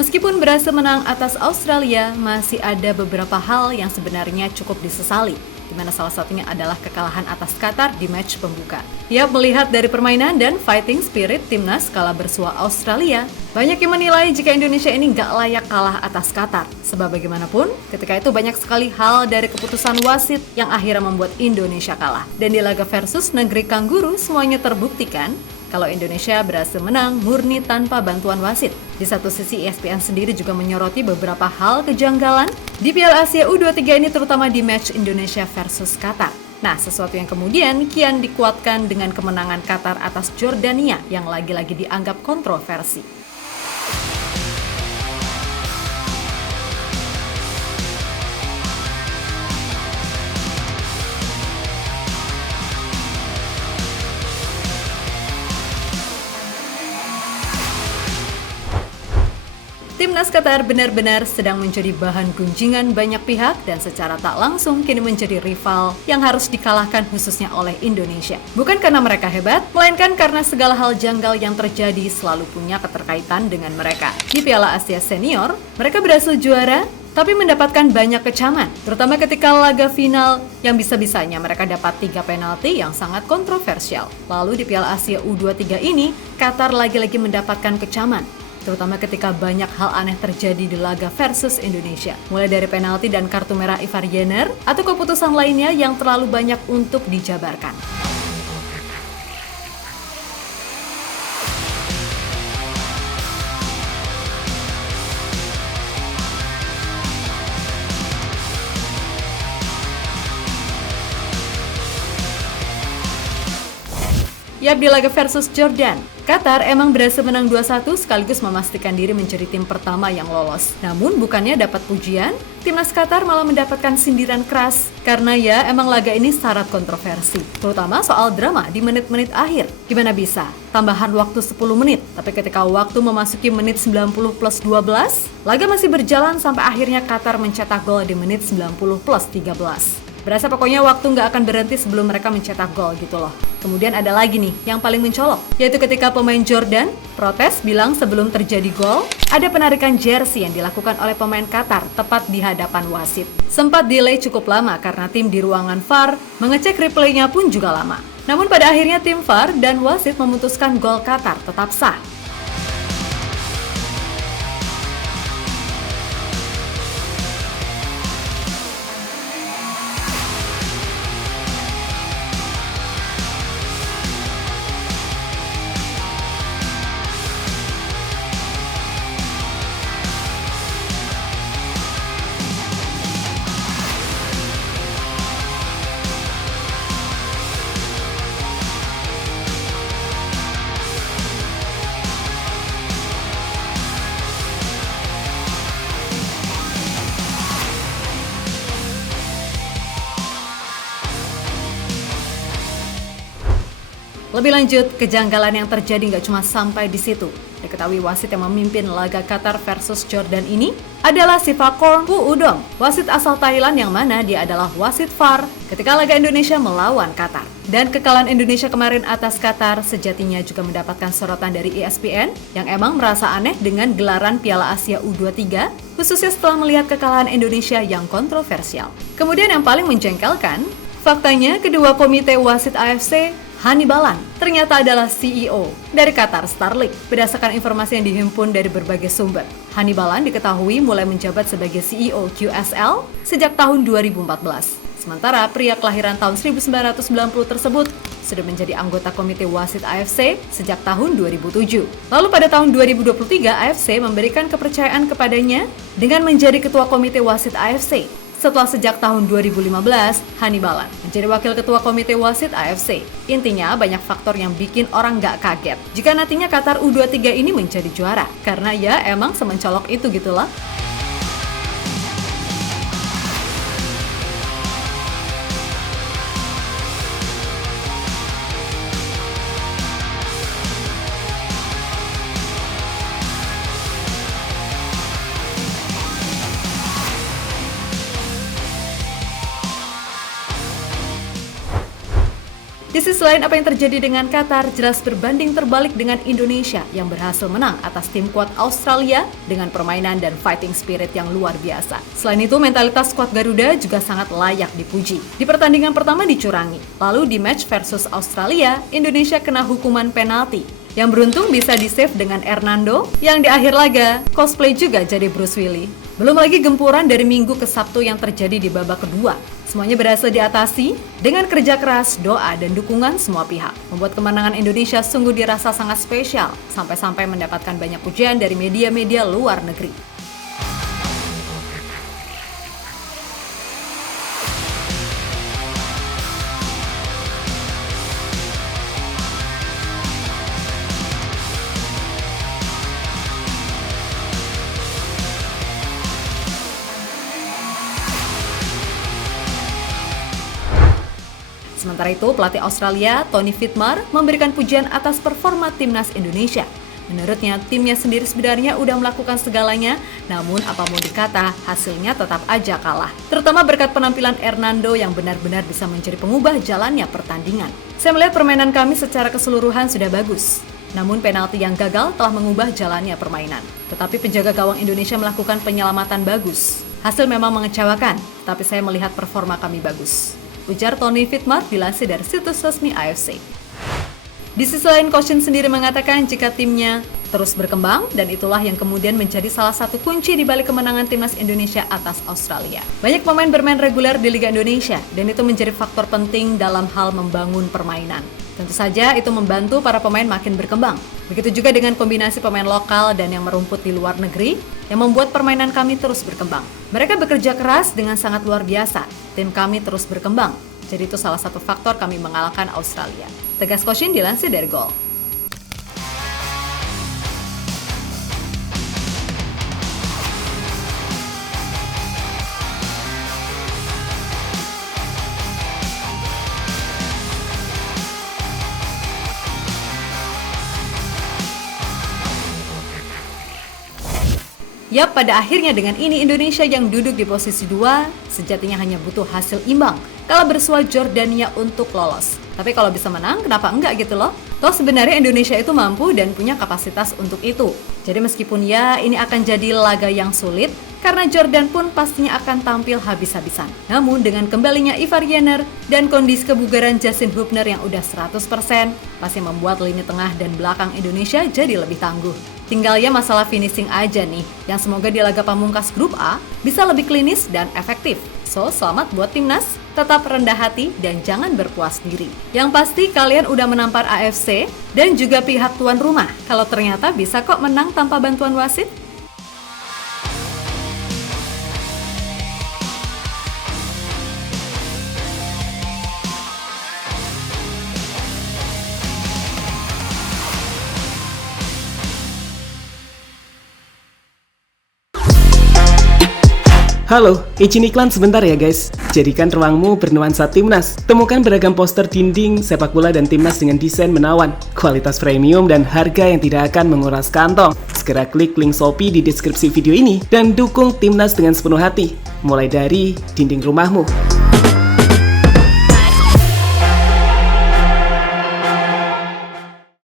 Meskipun berhasil menang atas Australia, masih ada beberapa hal yang sebenarnya cukup disesali, di mana salah satunya adalah kekalahan atas Qatar di match pembuka. Ya, melihat dari permainan dan fighting spirit timnas kala bersua Australia, banyak yang menilai jika Indonesia ini nggak layak kalah atas Qatar. Sebab bagaimanapun, ketika itu banyak sekali hal dari keputusan wasit yang akhirnya membuat Indonesia kalah. Dan di laga versus negeri Kangguru, semuanya terbuktikan kalau Indonesia berhasil menang murni tanpa bantuan wasit. Di satu sisi ESPN sendiri juga menyoroti beberapa hal kejanggalan di Piala Asia U23 ini, terutama di match Indonesia versus Qatar. Nah, sesuatu yang kemudian kian dikuatkan dengan kemenangan Qatar atas Jordania yang lagi-lagi dianggap kontroversi. Timnas Qatar benar-benar sedang menjadi bahan gunjingan banyak pihak dan secara tak langsung kini menjadi rival yang harus dikalahkan khususnya oleh Indonesia. Bukan karena mereka hebat, melainkan karena segala hal janggal yang terjadi selalu punya keterkaitan dengan mereka. Di Piala Asia Senior, mereka berhasil juara, tapi mendapatkan banyak kecaman, terutama ketika laga final yang bisa-bisanya mereka dapat 3 penalti yang sangat kontroversial. Lalu di Piala Asia U23 ini, Qatar lagi-lagi mendapatkan kecaman, terutama ketika banyak hal aneh terjadi di laga versus Indonesia. Mulai dari penalti dan kartu merah Ivar Jenner, atau keputusan lainnya yang terlalu banyak untuk dijabarkan. Yap, di laga versus Jordan, Qatar emang berhasil menang 2-1 sekaligus memastikan diri menjadi tim pertama yang lolos. Namun bukannya dapat pujian, timnas Qatar malah mendapatkan sindiran keras karena ya emang laga ini syarat kontroversi, terutama soal drama di menit-menit akhir. Gimana bisa? Tambahan waktu 10 menit, tapi ketika waktu memasuki menit 90 plus 12, laga masih berjalan sampai akhirnya Qatar mencetak gol di menit 90 plus 13. Berasa pokoknya waktu nggak akan berhenti sebelum mereka mencetak gol gitu loh. Kemudian ada lagi nih yang paling mencolok, yaitu ketika pemain Jordan protes bilang sebelum terjadi gol, ada penarikan jersey yang dilakukan oleh pemain Qatar tepat di hadapan wasit. Sempat delay cukup lama karena tim di ruangan VAR mengecek replaynya pun juga lama. Namun pada akhirnya tim VAR dan wasit memutuskan gol Qatar tetap sah. Lebih lanjut, kejanggalan yang terjadi nggak cuma sampai di situ. Diketahui wasit yang memimpin laga Qatar versus Jordan ini adalah Sivakorn Puudong, wasit asal Thailand yang mana dia adalah wasit VAR ketika laga Indonesia melawan Qatar. Dan kekalahan Indonesia kemarin atas Qatar sejatinya juga mendapatkan sorotan dari ESPN yang emang merasa aneh dengan gelaran Piala Asia U23, khususnya setelah melihat kekalahan Indonesia yang kontroversial. Kemudian yang paling menjengkelkan, faktanya kedua komite wasit AFC Hannibalan ternyata adalah CEO dari Qatar Star League. Berdasarkan informasi yang dihimpun dari berbagai sumber, Hannibalan diketahui mulai menjabat sebagai CEO QSL sejak tahun 2014. Sementara pria kelahiran tahun 1990 tersebut sudah menjadi anggota komite wasit AFC sejak tahun 2007. Lalu pada tahun 2023 AFC memberikan kepercayaan kepadanya dengan menjadi ketua komite wasit AFC. Setelah sejak tahun 2015, Hannibalan menjadi wakil ketua komite wasit AFC. Intinya banyak faktor yang bikin orang nggak kaget jika nantinya Qatar U23 ini menjadi juara. Karena ya emang semencolok itu gitulah. Di sisi lain, apa yang terjadi dengan Qatar jelas berbanding terbalik dengan Indonesia yang berhasil menang atas tim kuat Australia dengan permainan dan fighting spirit yang luar biasa. Selain itu, mentalitas skuad Garuda juga sangat layak dipuji. Di pertandingan pertama dicurangi, lalu di match versus Australia, Indonesia kena hukuman penalti. Yang beruntung bisa di-save dengan Hernando, yang di akhir laga cosplay juga jadi Bruce Willis. Belum lagi gempuran dari Minggu ke Sabtu yang terjadi di babak kedua. Semuanya berhasil diatasi dengan kerja keras, doa, dan dukungan semua pihak. Membuat kemenangan Indonesia sungguh dirasa sangat spesial, sampai-sampai mendapatkan banyak pujian dari media-media luar negeri. Sementara itu, pelatih Australia, Tony Fitmar, memberikan pujian atas performa timnas Indonesia. Menurutnya, timnya sendiri sebenarnya udah melakukan segalanya, namun apa mau dikata, hasilnya tetap aja kalah. Terutama berkat penampilan Hernando yang benar-benar bisa menjadi pengubah jalannya pertandingan. Saya melihat permainan kami secara keseluruhan sudah bagus. Namun penalti yang gagal telah mengubah jalannya permainan. Tetapi penjaga gawang Indonesia melakukan penyelamatan bagus. Hasil memang mengecewakan, tapi saya melihat performa kami bagus. Ujar Tony Fitmar dilansir dari situs resmi AFC. Di sisi lain, Coach Shin sendiri mengatakan jika timnya terus berkembang dan itulah yang kemudian menjadi salah satu kunci di balik kemenangan timnas Indonesia atas Australia. Banyak pemain bermain reguler di Liga Indonesia dan itu menjadi faktor penting dalam hal membangun permainan. Tentu saja itu membantu para pemain makin berkembang. Begitu juga dengan kombinasi pemain lokal dan yang merumput di luar negeri yang membuat permainan kami terus berkembang. Mereka bekerja keras dengan sangat luar biasa. Tim kami terus berkembang. Jadi itu salah satu faktor kami mengalahkan Australia. Tegas Coach Shin dilansir dari Gol. Yap, pada akhirnya dengan ini Indonesia yang duduk di posisi 2 sejatinya hanya butuh hasil imbang kala bersua Jordania untuk lolos. Tapi kalau bisa menang, kenapa enggak gitu loh? Toh sebenarnya Indonesia itu mampu dan punya kapasitas untuk itu. Jadi meskipun ya ini akan jadi laga yang sulit, karena Jordan pun pastinya akan tampil habis-habisan. Namun dengan kembalinya Ivar Jenner dan kondisi kebugaran Justin Hubner yang udah 100%, pasti membuat lini tengah dan belakang Indonesia jadi lebih tangguh. Tinggal ya masalah finishing aja nih, yang semoga di laga pamungkas grup A bisa lebih klinis dan efektif. So, selamat buat timnas, tetap rendah hati dan jangan berpuas diri. Yang pasti kalian udah menampar AFC dan juga pihak tuan rumah. Kalau ternyata bisa kok menang tanpa bantuan wasit. Halo, izin iklan sebentar ya guys. Jadikan ruangmu bernuansa timnas. Temukan beragam poster dinding, sepak bola dan timnas dengan desain menawan, kualitas premium dan harga yang tidak akan menguras kantong. Segera klik link Shopee di deskripsi video ini dan dukung timnas dengan sepenuh hati. Mulai dari dinding rumahmu.